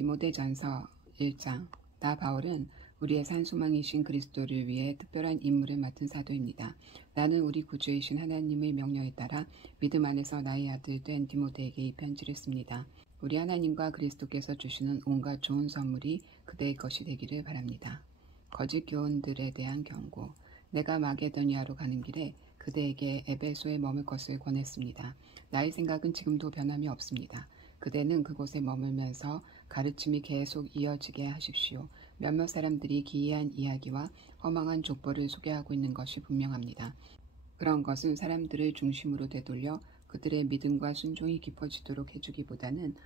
디모데전서 1장. 나 바울은 우리의 산소망이신 그리스도를 위해 특별한 임무를 맡은 사도입니다. 나는 우리 구주이신 하나님의 명령에 따라 믿음 안에서 나의 아들 된 디모데에게 이 편지를 씁니다. 우리 하나님과 그리스도께서 주시는 온갖 좋은 선물이 그대의 것이 되기를 바랍니다. 거짓 교훈들에 대한 경고. 내가 마게도니아로 가는 길에 그대에게 에베소에 머물 것을 권했습니다. 나의 생각은 지금도 변함이 없습니다. 그대는 그곳에 머물면서 가르침이 계속 이어지게 하십시오. 몇몇 사람들이 기이한 이야기와 허망한 족보를 소개하고 있는 것이 분명합니다. 그런 것은 사람들을 중심으로 되돌려 그들의 믿음과 순종이 깊어지도록 해주기보다는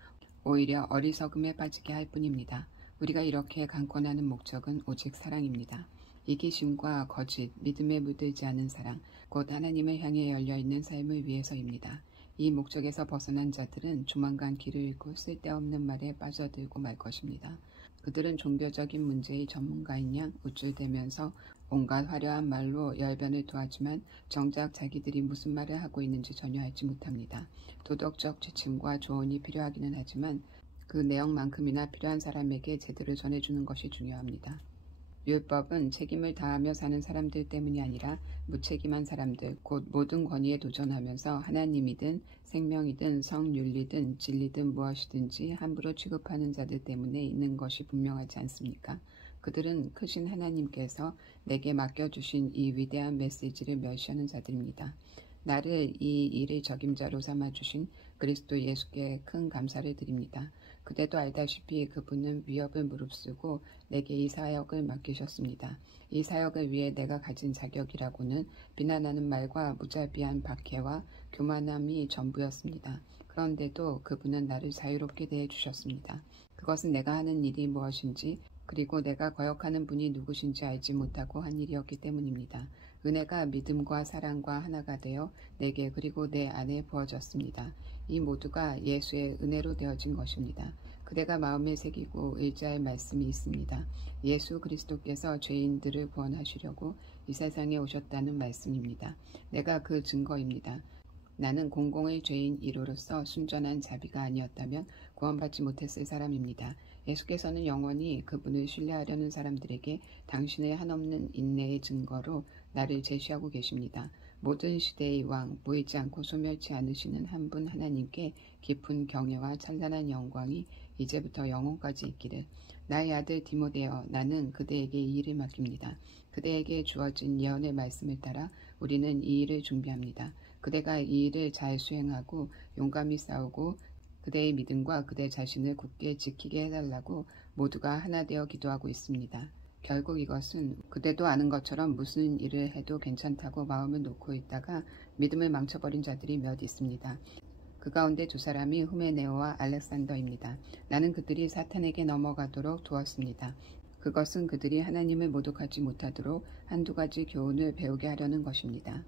오히려 어리석음에 빠지게 할 뿐입니다. 우리가 이렇게 강권하는 목적은 오직 사랑입니다. 이기심과 거짓, 믿음에 물들지 않은 사랑, 곧 하나님을 향해 열려있는 삶을 위해서입니다. 이 목적에서 벗어난 자들은 조만간 길을 잃고 쓸데없는 말에 빠져들고 말 것입니다. 그들은 종교적인 문제의 전문가인 양 우쭐대면서 온갖 화려한 말로 열변을 토하지만 정작 자기들이 무슨 말을 하고 있는지 전혀 알지 못합니다. 도덕적 지침과 조언이 필요하기는 하지만 그 내용만큼이나 필요한 사람에게 제대로 전해주는 것이 중요합니다. 율법은 책임을 다하며 사는 사람들 때문이 아니라 무책임한 사람들, 곧 모든 권위에 도전하면서 하나님이든 생명이든 성윤리든 진리든 무엇이든지 함부로 취급하는 자들 때문에 있는 것이 분명하지 않습니까? 그들은 크신 하나님께서 내게 맡겨주신 이 위대한 메시지를 멸시하는 자들입니다. 나를 이 일의 적임자로 삼아주신 그리스도 예수께 큰 감사를 드립니다. 그대도 알다시피 그분은 위협을 무릅쓰고 내게 이 사역을 맡기셨습니다. 이 사역을 위해 내가 가진 자격이라고는 비난하는 말과 무자비한 박해와 교만함이 전부였습니다. 그런데도 그분은 나를 자유롭게 대해주셨습니다. 그것은 내가 하는 일이 무엇인지 그리고 내가 거역하는 분이 누구신지 알지 못하고 한 일이었기 때문입니다. 은혜가 믿음과 사랑과 하나가 되어 내게 그리고 내 안에 부어졌습니다. 이 모두가 예수의 은혜로 되어진 것입니다. 그대가 마음에 새기고 의지할 말씀이 있습니다. 예수 그리스도께서 죄인들을 구원하시려고 이 세상에 오셨다는 말씀입니다. 내가 그 증거입니다. 나는 공공의 죄인 1호로서 순전한 자비가 아니었다면 구원받지 못했을 사람입니다. 예수께서는 영원히 그분을 신뢰하려는 사람들에게 당신의 한없는 인내의 증거로 나를 제시하고 계십니다. 모든 시대의 왕, 보이지 않고 소멸치 않으시는 한 분 하나님께 깊은 경외와 찬란한 영광이 이제부터 영원까지 있기를. 나의 아들 디모데여, 나는 그대에게 이 일을 맡깁니다. 그대에게 주어진 예언의 말씀을 따라 우리는 이 일을 준비합니다. 그대가 이 일을 잘 수행하고 용감히 싸우고 그대의 믿음과 그대 자신을 굳게 지키게 해달라고 모두가 하나 되어 기도하고 있습니다. 결국 이것은 그대도 아는 것처럼 무슨 일을 해도 괜찮다고 마음을 놓고 있다가 믿음을 망쳐버린 자들이 몇 있습니다. 그 가운데 두 사람이 후메네오와 알렉산더입니다. 나는 그들이 사탄에게 넘어가도록 두었습니다. 그것은 그들이 하나님을 모독하지 못하도록 한두 가지 교훈을 배우게 하려는 것입니다.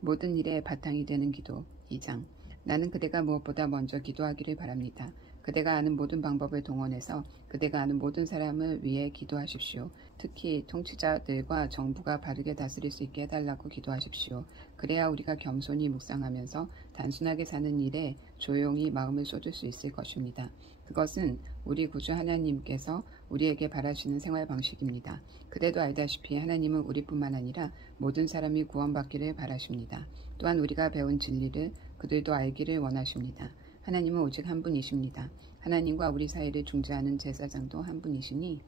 모든 일의 바탕이 되는 기도. 2장. 나는 그대가 무엇보다 먼저 기도하기를 바랍니다. 그대가 아는 모든 방법을 동원해서 그대가 아는 모든 사람을 위해 기도하십시오. 특히 통치자들과 정부가 바르게 다스릴 수 있게 해달라고 기도하십시오. 그래야 우리가 겸손히 묵상하면서 단순하게 사는 일에 조용히 마음을 쏟을 수 있을 것입니다. 그것은 우리 구주 하나님께서 우리에게 바라시는 생활 방식입니다. 그대도 알다시피 하나님은 우리뿐만 아니라 모든 사람이 구원받기를 바라십니다. 또한 우리가 배운 진리를 그들도 알기를 원하십니다. 하나님은 오직 한 분이십니다. 하나님과 우리 사이를 중재하는 제사장도 한 분이시니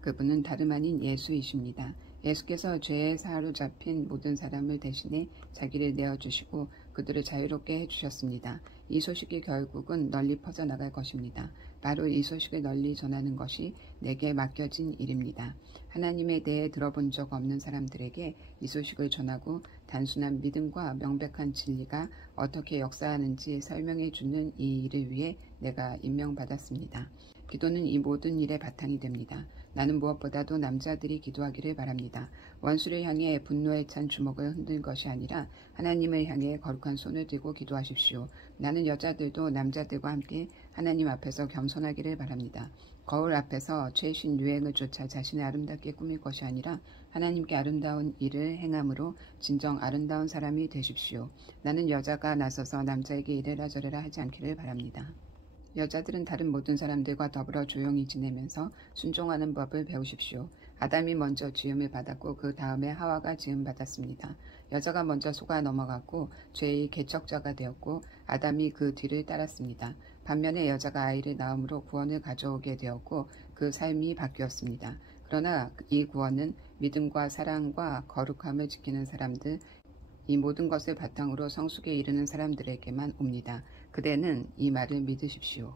그분은 다름 아닌 예수이십니다. 예수께서 죄에 사로잡힌 모든 사람을 대신해 자기를 내어주시고 그들을 자유롭게 해주셨습니다. 이 소식이 결국은 널리 퍼져나갈 것입니다. 바로 이 소식을 널리 전하는 것이 내게 맡겨진 일입니다. 하나님에 대해 들어본 적 없는 사람들에게 이 소식을 전하고 단순한 믿음과 명백한 진리가 어떻게 역사하는지 설명해 주는 이 일을 위해 내가 임명받았습니다. 기도는 이 모든 일의 바탕이 됩니다. 나는 무엇보다도 남자들이 기도하기를 바랍니다. 원수를 향해 분노에 찬 주먹을 흔들 것이 아니라 하나님을 향해 거룩한 손을 들고 기도하십시오. 나는 여자들도 남자들과 함께 하나님 앞에서 겸손하기를 바랍니다. 거울 앞에서 최신 유행을 쫓아 자신을 아름답게 꾸밀 것이 아니라 하나님께 아름다운 일을 행함으로 진정 아름다운 사람이 되십시오. 나는 여자가 나서서 남자에게 이래라 저래라 하지 않기를 바랍니다. 여자들은 다른 모든 사람들과 더불어 조용히 지내면서 순종하는 법을 배우십시오. 아담이 먼저 지음을 받았고 그 다음에 하와가 지음 받았습니다. 여자가 먼저 속아 넘어갔고 죄의 개척자가 되었고 아담이 그 뒤를 따랐습니다. 반면에 여자가 아이를 낳음으로 구원을 가져오게 되었고 그 삶이 바뀌었습니다. 그러나 이 구원은 믿음과 사랑과 거룩함을 지키는 사람들, 이 모든 것을 바탕으로 성숙에 이르는 사람들에게만 옵니다. 그대는 이 말을 믿으십시오.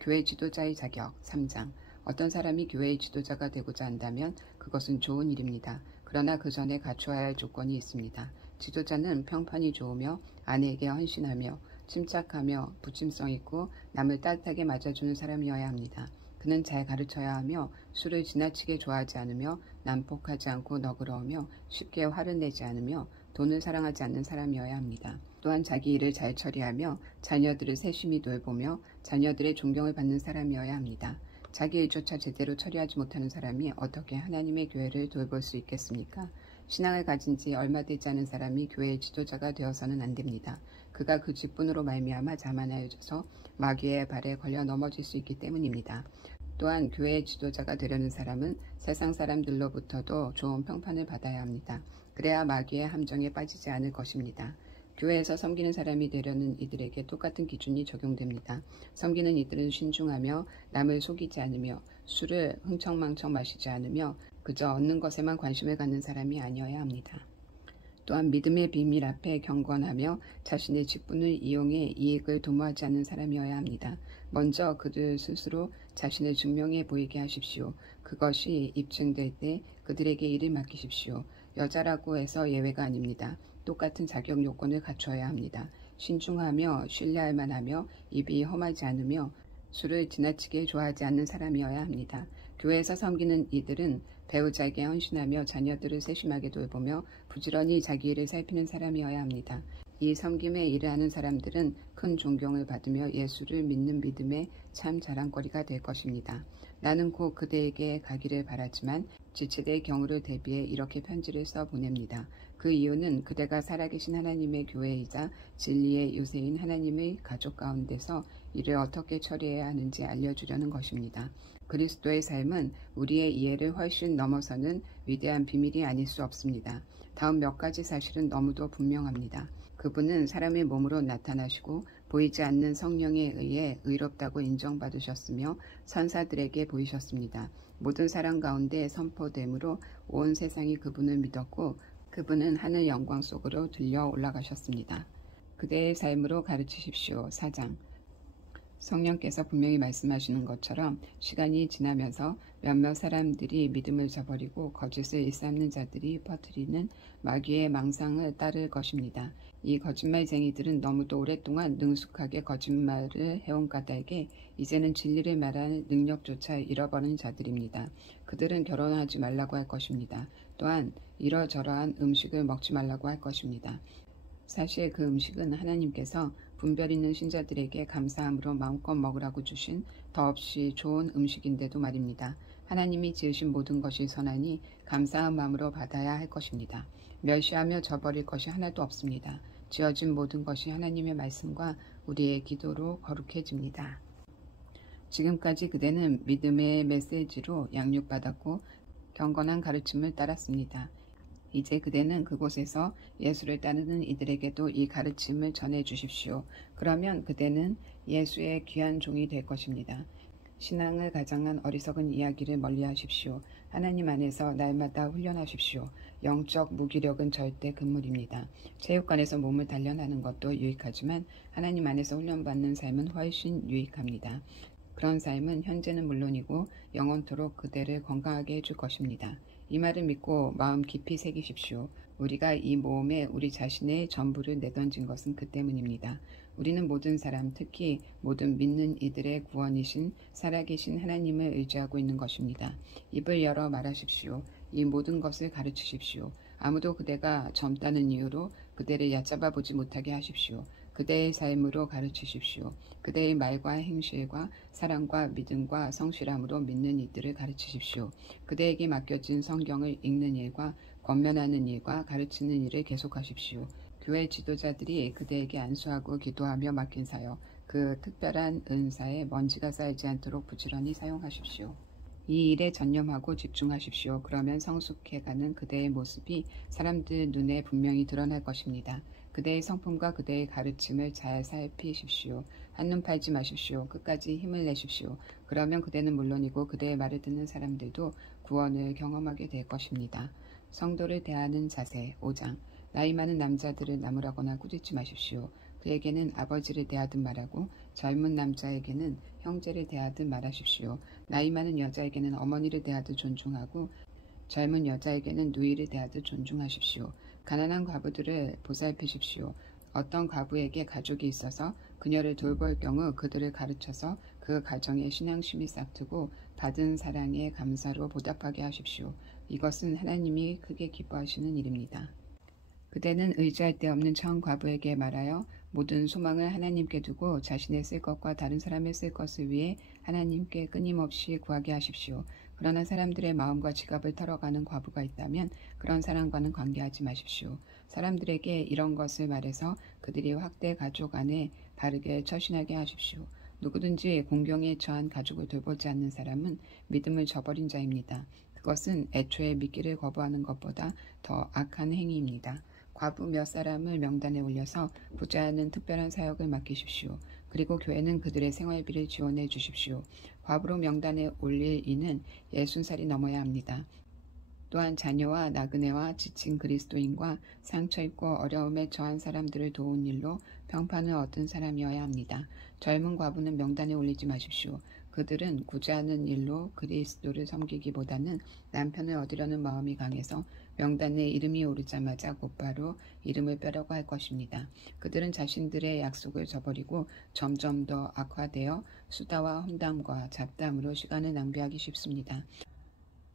교회 지도자의 자격 3장. 어떤 사람이 교회의 지도자가 되고자 한다면 그것은 좋은 일입니다. 그러나 그 전에 갖추어야 할 조건이 있습니다. 지도자는 평판이 좋으며 아내에게 헌신하며 침착하며 부침성 있고 남을 따뜻하게 맞아주는 사람이어야 합니다. 그는 잘 가르쳐야 하며 술을 지나치게 좋아하지 않으며 난폭하지 않고 너그러우며 쉽게 화를 내지 않으며 돈을 사랑하지 않는 사람이어야 합니다. 또한 자기 일을 잘 처리하며 자녀들을 세심히 돌보며 자녀들의 존경을 받는 사람이어야 합니다. 자기 일조차 제대로 처리하지 못하는 사람이 어떻게 하나님의 교회를 돌볼 수 있겠습니까? 신앙을 가진 지 얼마 되지 않은 사람이 교회의 지도자가 되어서는 안 됩니다. 그가 그 직분으로 말미암아 자만하여져서 마귀의 발에 걸려 넘어질 수 있기 때문입니다. 또한 교회의 지도자가 되려는 사람은 세상 사람들로부터도 좋은 평판을 받아야 합니다. 그래야 마귀의 함정에 빠지지 않을 것입니다. 교회에서 섬기는 사람이 되려는 이들에게 똑같은 기준이 적용됩니다. 섬기는 이들은 신중하며 남을 속이지 않으며 술을 흥청망청 마시지 않으며 그저 얻는 것에만 관심을 갖는 사람이 아니어야 합니다. 또한 믿음의 비밀 앞에 경건하며 자신의 직분을 이용해 이익을 도모하지 않는 사람이어야 합니다. 먼저 그들 스스로 자신을 증명해 보이게 하십시오. 그것이 입증될 때 그들에게 일을 맡기십시오. 여자라고 해서 예외가 아닙니다. 똑같은 자격 요건을 갖춰야 합니다. 신중하며 신뢰할 만하며 입이 험하지 않으며 술을 지나치게 좋아하지 않는 사람이어야 합니다. 교회에서 섬기는 이들은 배우자에게 헌신하며 자녀들을 세심하게 돌보며 부지런히 자기 일을 살피는 사람이어야 합니다. 이 섬김에 일하는 사람들은 큰 존경을 받으며 예수를 믿는 믿음의 참 자랑거리가 될 것입니다. 나는 곧 그대에게 가기를 바라지만 지체될 경우를 대비해 이렇게 편지를 써 보냅니다. 그 이유는 그대가 살아계신 하나님의 교회이자 진리의 유세인 하나님의 가족 가운데서 이를 어떻게 처리해야 하는지 알려주려는 것입니다. 그리스도의 삶은 우리의 이해를 훨씬 넘어서는 위대한 비밀이 아닐 수 없습니다. 다음 몇 가지 사실은 너무도 분명합니다. 그분은 사람의 몸으로 나타나시고 보이지 않는 성령에 의해 의롭다고 인정받으셨으며 선사들에게 보이셨습니다. 모든 사람 가운데 선포됨으로 온 세상이 그분을 믿었고 그분은 하늘 영광 속으로 들려 올라가셨습니다. 그대의 삶으로 가르치십시오. 4장. 성령께서 분명히 말씀하시는 것처럼 시간이 지나면서 몇몇 사람들이 믿음을 저버리고 거짓을 일삼는 자들이 퍼뜨리는 마귀의 망상을 따를 것입니다. 이 거짓말쟁이들은 너무도 오랫동안 능숙하게 거짓말을 해온 까닭에 이제는 진리를 말하는 능력조차 잃어버린 자들입니다. 그들은 결혼하지 말라고 할 것입니다. 또한 이러저러한 음식을 먹지 말라고 할 것입니다. 사실 그 음식은 하나님께서 분별 있는 신자들에게 감사함으로 마음껏 먹으라고 주신 더없이 좋은 음식인데도 말입니다. 하나님이 지으신 모든 것이 선하니 감사한 마음으로 받아야 할 것입니다. 멸시하며 저버릴 것이 하나도 없습니다. 지어진 모든 것이 하나님의 말씀과 우리의 기도로 거룩해집니다. 지금까지 그대는 믿음의 메시지로 양육받았고 경건한 가르침을 따랐습니다. 이제 그대는 그곳에서 예수를 따르는 이들에게도 이 가르침을 전해 주십시오. 그러면 그대는 예수의 귀한 종이 될 것입니다. 신앙을 가장한 어리석은 이야기를 멀리하십시오. 하나님 안에서 날마다 훈련하십시오. 영적 무기력은 절대 금물입니다. 체육관에서 몸을 단련하는 것도 유익하지만 하나님 안에서 훈련받는 삶은 훨씬 유익합니다. 그런 삶은 현재는 물론이고 영원토록 그대를 건강하게 해줄 것입니다. 이 말을 믿고 마음 깊이 새기십시오. 우리가 이 모험에 우리 자신의 전부를 내던진 것은 그 때문입니다. 우리는 모든 사람, 특히 모든 믿는 이들의 구원이신 살아계신 하나님을 의지하고 있는 것입니다. 입을 열어 말하십시오. 이 모든 것을 가르치십시오. 아무도 그대가 젊다는 이유로 그대를 얕잡아 보지 못하게 하십시오. 그대의 삶으로 가르치십시오. 그대의 말과 행실과 사랑과 믿음과 성실함으로 믿는 이들을 가르치십시오. 그대에게 맡겨진 성경을 읽는 일과 권면하는 일과 가르치는 일을 계속하십시오. 교회 지도자들이 그대에게 안수하고 기도하며 맡긴 사역, 그 특별한 은사에 먼지가 쌓이지 않도록 부지런히 사용하십시오. 이 일에 전념하고 집중하십시오. 그러면 성숙해가는 그대의 모습이 사람들 눈에 분명히 드러날 것입니다. 그대의 성품과 그대의 가르침을 잘 살피십시오. 한눈 팔지 마십시오. 끝까지 힘을 내십시오. 그러면 그대는 물론이고 그대의 말을 듣는 사람들도 구원을 경험하게 될 것입니다. 성도를 대하는 자세 5장. 나이 많은 남자들을 나무라거나 꾸짖지 마십시오. 그에게는 아버지를 대하듯 말하고 젊은 남자에게는 형제를 대하듯 말하십시오. 나이 많은 여자에게는 어머니를 대하듯 존중하고 젊은 여자에게는 누이를 대하듯 존중하십시오. 가난한 과부들을 보살피십시오. 어떤 과부에게 가족이 있어서 그녀를 돌볼 경우 그들을 가르쳐서 그 가정에 신앙심이 싹트고 받은 사랑에 감사로 보답하게 하십시오. 이것은 하나님이 크게 기뻐하시는 일입니다. 그대는 의지할 데 없는 처한 과부에게 말하여 모든 소망을 하나님께 두고 자신의 쓸 것과 다른 사람의 쓸 것을 위해 하나님께 끊임없이 구하게 하십시오. 그러나 사람들의 마음과 지갑을 털어가는 과부가 있다면 그런 사람과는 관계하지 마십시오. 사람들에게 이런 것을 말해서 그들이 확대 가족 안에 바르게 처신하게 하십시오. 누구든지 공경에 처한 가족을 돌보지 않는 사람은 믿음을 저버린 자입니다. 그것은 애초에 믿기를 거부하는 것보다 더 악한 행위입니다. 과부 몇 사람을 명단에 올려서 부자는 특별한 사역을 맡기십시오. 그리고 교회는 그들의 생활비를 지원해 주십시오. 과부로 명단에 올릴 이는 60살이 넘어야 합니다. 또한 자녀와 나그네와 지친 그리스도인과 상처 입고 어려움에 처한 사람들을 도운 일로 평판을 얻은 사람이어야 합니다. 젊은 과부는 명단에 올리지 마십시오. 그들은 구제하는 일로 그리스도를 섬기기보다는 남편을 얻으려는 마음이 강해서 명단에 이름이 오르자마자 곧바로 이름을 빼려고 할 것입니다. 그들은 자신들의 약속을 저버리고 점점 더 악화되어 수다와 험담과 잡담으로 시간을 낭비하기 쉽습니다.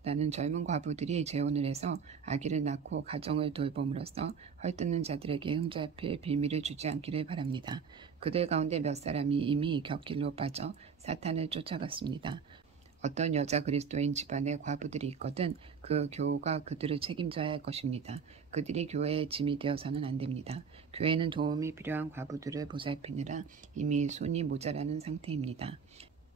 나는 젊은 과부들이 재혼을 해서 아기를 낳고 가정을 돌봄으로써 헐뜯는 자들에게 흠잡힐 빌미를 주지 않기를 바랍니다. 그들 가운데 몇 사람이 이미 곁길로 빠져 사탄을 쫓아갔습니다. 어떤 여자 그리스도인 집안에 과부들이 있거든 그 교우가 그들을 책임져야 할 것입니다. 그들이 교회의 짐이 되어서는 안 됩니다. 교회는 도움이 필요한 과부들을 보살피느라 이미 손이 모자라는 상태입니다.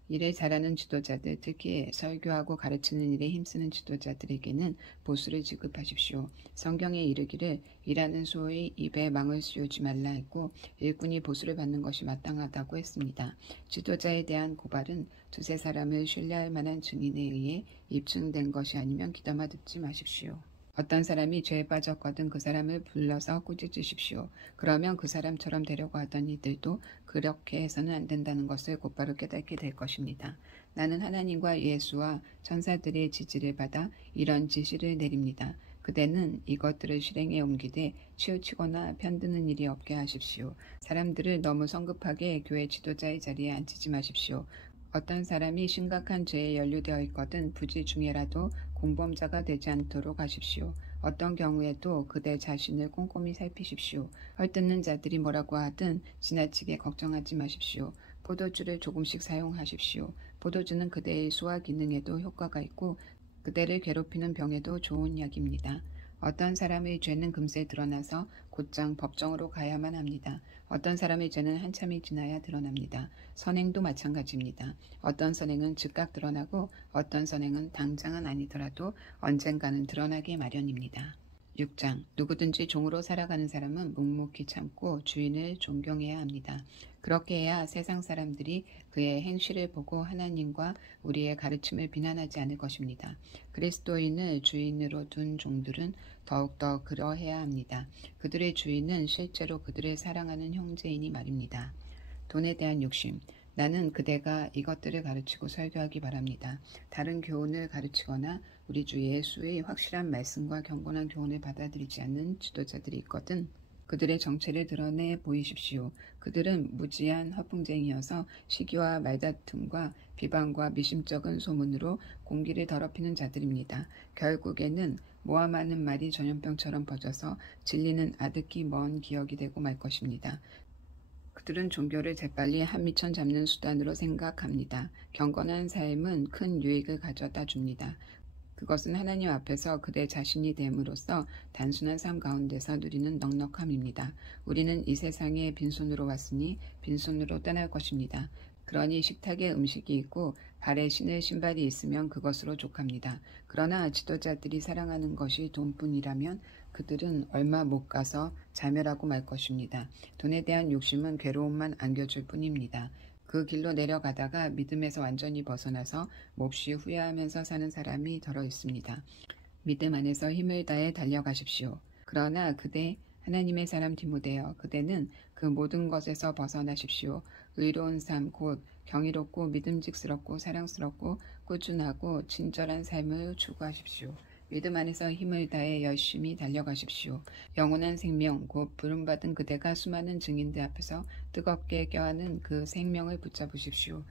일을 잘하는 지도자들, 특히 설교하고 가르치는 일에 힘쓰는 지도자들에게는 보수를 지급하십시오. 성경에 이르기를 일하는 소의 입에 망을 씌우지 말라 했고 일꾼이 보수를 받는 것이 마땅하다고 했습니다. 지도자에 대한 고발은 두세 사람을 신뢰할 만한 증인에 의해 입증된 것이 아니면 귀담아 듣지 마십시오. 어떤 사람이 죄에 빠졌거든 그 사람을 불러서 꾸짖으십시오. 그러면 그 사람처럼 되려고 하던 이들도 그렇게 해서는 안 된다는 것을 곧바로 깨닫게 될 것입니다. 나는 하나님과 예수와 천사들의 지지를 받아 이런 지시를 내립니다. 그대는 이것들을 실행에 옮기되 치우치거나 편드는 일이 없게 하십시오. 사람들을 너무 성급하게 교회 지도자의 자리에 앉히지 마십시오. 어떤 사람이 심각한 죄에 연루되어 있거든 부지 중에라도 공범자가 되지 않도록 하십시오. 어떤 경우에도 그대 자신을 꼼꼼히 살피십시오. 헐뜯는 자들이 뭐라고 하든 지나치게 걱정하지 마십시오. 포도주를 조금씩 사용하십시오. 포도주는 그대의 소화 기능에도 효과가 있고 그대를 괴롭히는 병에도 좋은 약입니다. 어떤 사람의 죄는 금세 드러나서 곧장 법정으로 가야만 합니다. 어떤 사람의 죄는 한참이 지나야 드러납니다. 선행도 마찬가지입니다. 어떤 선행은 즉각 드러나고 어떤 선행은 당장은 아니더라도 언젠가는 드러나게 마련입니다. 6장. 누구든지 종으로 살아가는 사람은 묵묵히 참고 주인을 존경해야 합니다. 그렇게 해야 세상 사람들이 그의 행실을 보고 하나님과 우리의 가르침을 비난하지 않을 것입니다. 그리스도인을 주인으로 둔 종들은 더욱더 그러해야 합니다. 그들의 주인은 실제로 그들을 사랑하는 형제이니 말입니다. 돈에 대한 욕심. 나는 그대가 이것들을 가르치고 설교하기 바랍니다. 다른 교훈을 가르치거나 우리 주 예수의 확실한 말씀과 경건한 교훈을 받아들이지 않는 지도자들이 있거든 그들의 정체를 드러내 보이십시오. 그들은 무지한 허풍쟁이여서 시기와 말다툼과 비방과 미심쩍은 소문으로 공기를 더럽히는 자들입니다. 결국에는 모함하는 말이 전염병처럼 퍼져서 진리는 아득히 먼 기억이 되고 말 것입니다. 그들은 종교를 재빨리 한미천 잡는 수단으로 생각합니다. 경건한 삶은 큰 유익을 가져다 줍니다. 그것은 하나님 앞에서 그대 자신이 됨으로써 단순한 삶 가운데서 누리는 넉넉함입니다. 우리는 이 세상에 빈손으로 왔으니 빈손으로 떠날 것입니다. 그러니 식탁에 음식이 있고 발에 신을 신발이 있으면 그것으로 족합니다. 그러나 지도자들이 사랑하는 것이 돈뿐이라면 그들은 얼마 못 가서 자멸하고 말 것입니다. 돈에 대한 욕심은 괴로움만 안겨줄 뿐입니다. 그 길로 내려가다가 믿음에서 완전히 벗어나서 몹시 후회하면서 사는 사람이 더러 있습니다. 믿음 안에서 힘을 다해 달려가십시오. 그러나 그대 하나님의 사람 디모데여, 그대는 그 모든 것에서 벗어나십시오. 의로운 삶, 곧 경이롭고 믿음직스럽고 사랑스럽고 꾸준하고 친절한 삶을 추구하십시오. 믿음 안에서 힘을 다해 열심히 달려가십시오. 영원한 생명, 곧 부름받은 그대가 수많은 증인들 앞에서 뜨겁게 껴안은 그 생명을 붙잡으십시오.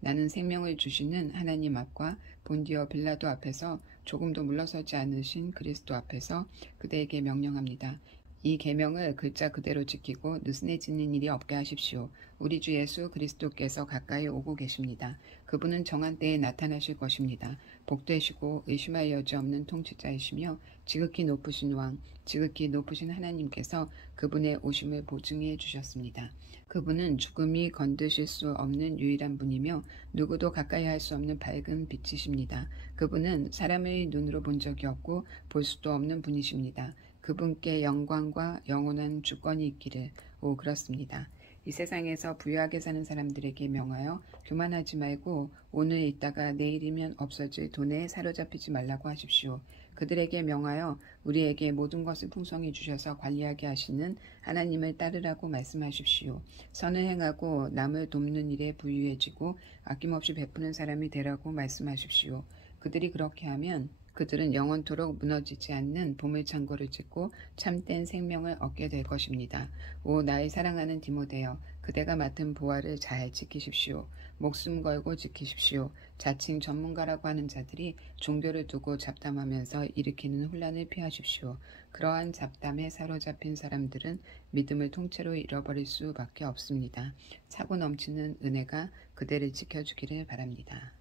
나는 생명을 주시는 하나님 앞과 본디어 빌라도 앞에서 조금도 물러서지 않으신 그리스도 앞에서 그대에게 명령합니다. 이 계명을 글자 그대로 지키고 느슨해지는 일이 없게 하십시오. 우리 주 예수 그리스도께서 가까이 오고 계십니다. 그분은 정한 때에 나타나실 것입니다. 복되시고 의심할 여지 없는 통치자이시며 지극히 높으신 왕, 지극히 높으신 하나님께서 그분의 오심을 보증해 주셨습니다. 그분은 죽음이 건드실 수 없는 유일한 분이며 누구도 가까이 할 수 없는 밝은 빛이십니다. 그분은 사람의 눈으로 본 적이 없고 볼 수도 없는 분이십니다. 그분께 영광과 영원한 주권이 있기를. 오, 그렇습니다. 이 세상에서 부유하게 사는 사람들에게 명하여 교만하지 말고 오늘 있다가 내일이면 없어질 돈에 사로잡히지 말라고 하십시오. 그들에게 명하여 우리에게 모든 것을 풍성히 주셔서 관리하게 하시는 하나님을 따르라고 말씀하십시오. 선을 행하고 남을 돕는 일에 부유해지고 아낌없이 베푸는 사람이 되라고 말씀하십시오. 그들이 그렇게 하면 그들은 영원토록 무너지지 않는 보물창고를 짓고 참된 생명을 얻게 될 것입니다. 오, 나의 사랑하는 디모데여, 그대가 맡은 보화를 잘 지키십시오. 목숨 걸고 지키십시오. 자칭 전문가라고 하는 자들이 종교를 두고 잡담하면서 일으키는 혼란을 피하십시오. 그러한 잡담에 사로잡힌 사람들은 믿음을 통째로 잃어버릴 수밖에 없습니다. 차고 넘치는 은혜가 그대를 지켜주기를 바랍니다.